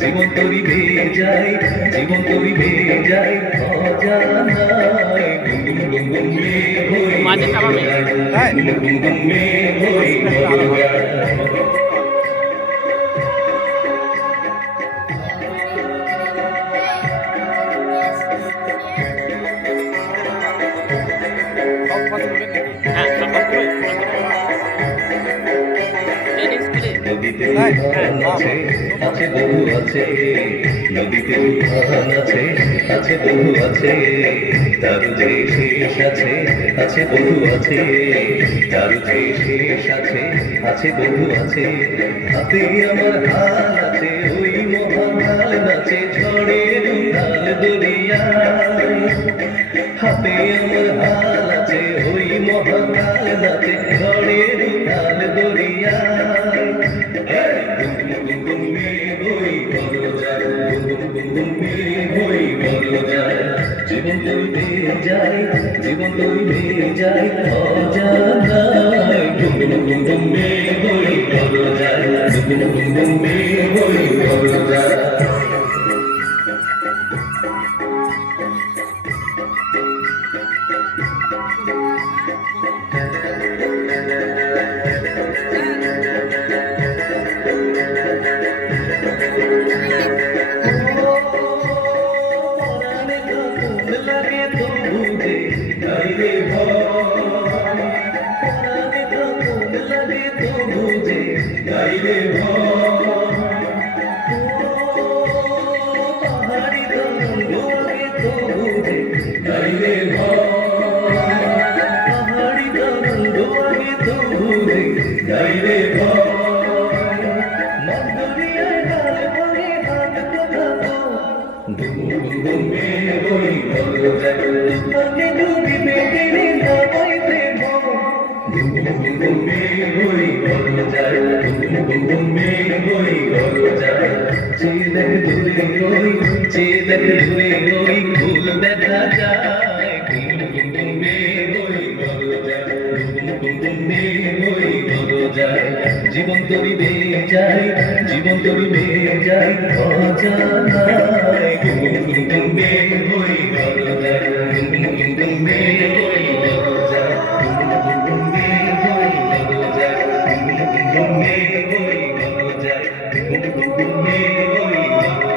জীবন তরি বেয়ে যায়, জীবন তরি বেয়ে যায় অজানায়। মাঝে আছে বহু আছে, নদীতে তুফান আছে, আছে বহু আছে, তার যে শেষ আছে, আছে বহু আছে, তার যে শেষ আছে, আছে বহু আছে। হাতে আমার হাল আছে, ওই মহান আছে, ঝড়ের উড়াল দরিয়ায়। হাতে আমার হাল আছে, ওই মহান আছে, ঝড়ের উড়াল দরিয়ায়। জীবন তরি বেয়ে যায়, জীবন তরি বেয়ে যায় অজানায়। ঘুম ঘুম ঘুম মেয়ে হই বড় যায়, ঘুম ঘুম ঘুম মেয়ে হই বড় যায়। জীবন তরি বেয়ে যায়, জীবন তরি বেয়ে যায় অজানা।